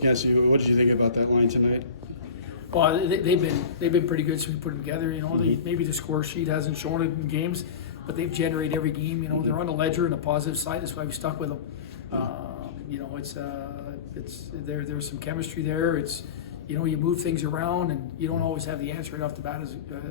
Yes, what did you think about that line tonight? Well, they've been pretty good since we put them together. You know, maybe the score sheet hasn't shown it in games, but they've generated every game. You know, they're on the ledger and a positive side. That's why we stuck with them. You know, there's some chemistry there. It's, you know, you move things around and you don't always have the answer right off the bat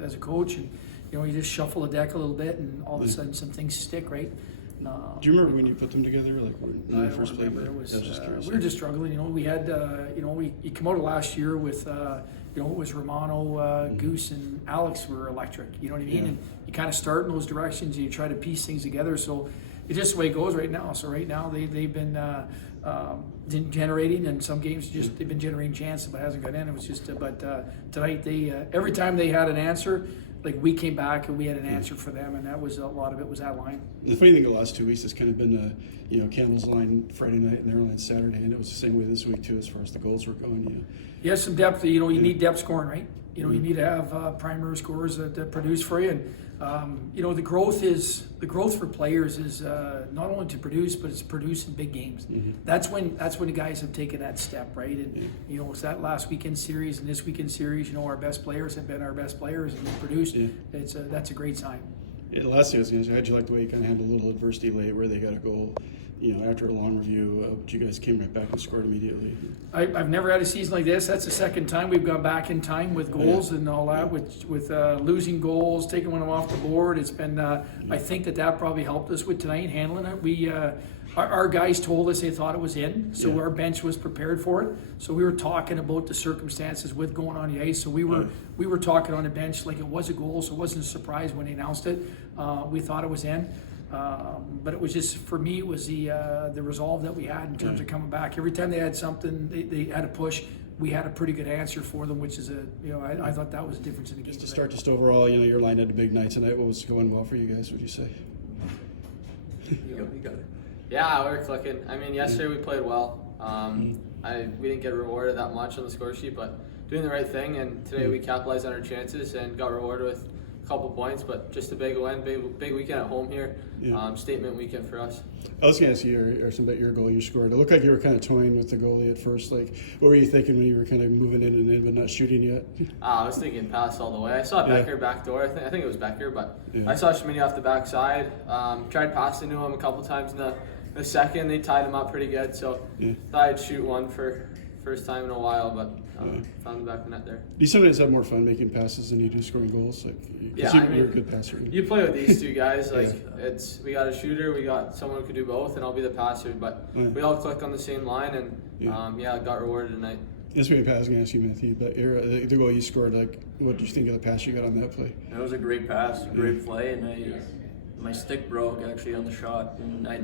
as a coach, and you know, you just shuffle the deck a little bit and all of a sudden some things stick, right? Do you remember when you put them together, like when you first played? It was, just curious. we were just struggling. You know, we had, you know, you come out of last year with, you know, it was Romano, Goose, and Alex were electric. You know what I mean? Yeah. And you kind of start in those directions and you try to piece things together. So it's just the way it goes right now. So right now they've been generating, and some games they've been generating chances, but it hasn't got in. It was just, but tonight they every time they had an answer, like we came back and we had an answer for them, and that was a lot of it was that line. The funny thing the last 2 weeks has kind of been, you know, Campbell's line Friday night and their line Saturday, and it was the same way this week too, as far as the goals were going. Yeah. You have some depth. You know, you need depth scoring, right? You know, you need to have primary scorers that produce for you. And you know, the growth for players is not only to produce, but it's produce in big games. That's when the guys have taken that step, right? And you know, it's that last weekend series and this weekend series. You know, our best players have been our best players and they've produced. That's a great sign. Yeah, the last thing I was going to say, how'd you like the way you kind of handled a little adversity late, where they got a goal, you know, after a long review, but you guys came right back and scored immediately? I've never had a season like this. That's the second time we've gone back in time with goals and all that, with losing goals, taking one off the board. It's been, I think that probably helped us with tonight, handling it. We, our guys told us they thought it was in, so our bench was prepared for it. So we were talking about the circumstances with going on the ice. So we were talking on the bench like it was a goal, so it wasn't a surprise when they announced it. We thought it was in. But it was just, for me, it was the resolve that we had in terms of coming back. Every time they had something, they had a push. We had a pretty good answer for them, which is I thought that was a difference in the game. Just to start, just overall, you know, your line had a big night tonight. What was going well for you guys, would you say? You got it. Yeah, we were clicking. I mean, yesterday we played well. We didn't get rewarded that much on the score sheet, but doing the right thing. And today we capitalized on our chances and got rewarded with a couple points. But just a big win, big weekend at home here. Statement weekend for us. I was going to ask you, or some about your goal you scored. It looked like you were kind of toying with the goalie at first. Like, what were you thinking when you were kind of moving in and in, but not shooting yet? I was thinking pass all the way. I saw Becker back door. I think it was Becker, but I saw Schmidt off the backside. Tried passing to him a couple times in the second. They tied him up pretty good, so thought I'd shoot one for first time in a while, but found the back of the net there. Do you sometimes have more fun making passes than you do scoring goals? Like, you're a good passer. You play with these two guys, like we got a shooter, we got someone who could do both, and I'll be the passer. But we all click on the same line, and got rewarded tonight. This week, I was going to ask you, Matthew, but the goal you scored, like, what did you think of the pass you got on that play? It was a great pass, a great play, and my stick broke actually on the shot, and I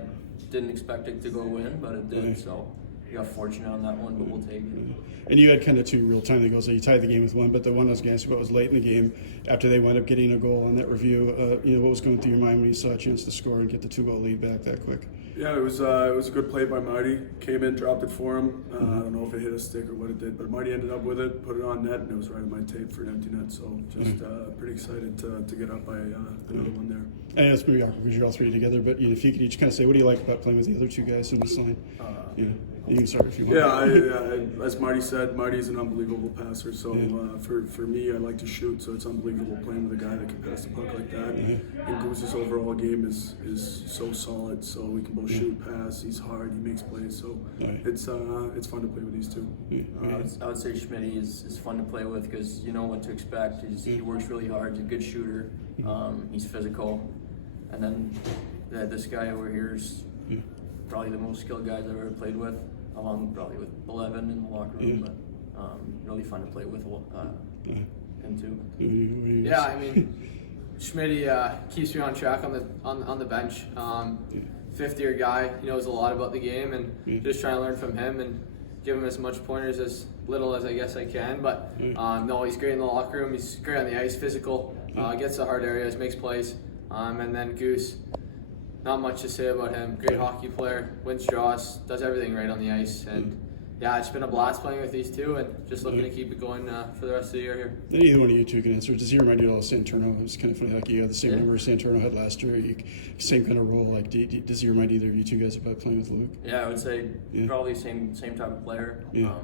didn't expect it to go in, but it did. So we got fortunate on that one, but we'll take it. And you had kind of two real timely goals. So you tied the game with one, but the one I was going to ask you about was late in the game after they wound up getting a goal on that review. You know, what was going through your mind when you saw a chance to score and get the 2-goal lead back that quick? Yeah, it was a good play by Marty. Came in, dropped it for him. I don't know if it hit a stick or what it did, but Marty ended up with it, put it on net, and it was right on my tape for an empty net. So just pretty excited to get up by another one there. I know it's maybe awkward because you're all three together, but you know, if you could each kind of say, what do you like about playing with the other two guys in this line? You know, you can start if you want. Yeah, as Marty said, Marty's an unbelievable passer. So for me, I like to shoot, so it's unbelievable playing with a guy that can pass the puck like that. And Goose's overall game is so solid, so we can both shoot, pass. He's hard, he makes plays, so it's fun to play with these two. I would say Schmidt is fun to play with because you know what to expect. He works really hard. He's a good shooter. He's physical, and then this guy over here is probably the most skilled guys I've ever played with, along probably with 11 in the locker room. But really fun to play with him too. Yeah, I mean, Schmidt keeps me on track on the bench. Fifth-year guy, he knows a lot about the game, and just trying to learn from him and give him as much pointers as little as I guess I can. But no, he's great in the locker room. He's great on the ice, physical, gets the hard areas, makes plays. And then Goose, not much to say about him. Great hockey player, wins draws, does everything right on the ice, and yeah, it's been a blast playing with these two, and just looking to keep it going for the rest of the year here. And either one of you two can answer. Does he remind you at all of Santurno? It's kind of funny, like you had the same number Santurno had last year. Same kind of role. Like, does he remind either of you two guys about playing with Luke? Yeah, I would say probably same type of player. Yeah.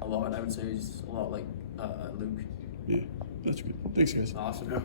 A lot. I would say he's a lot like Luke. Yeah, that's good. Thanks, guys. Awesome. Yeah.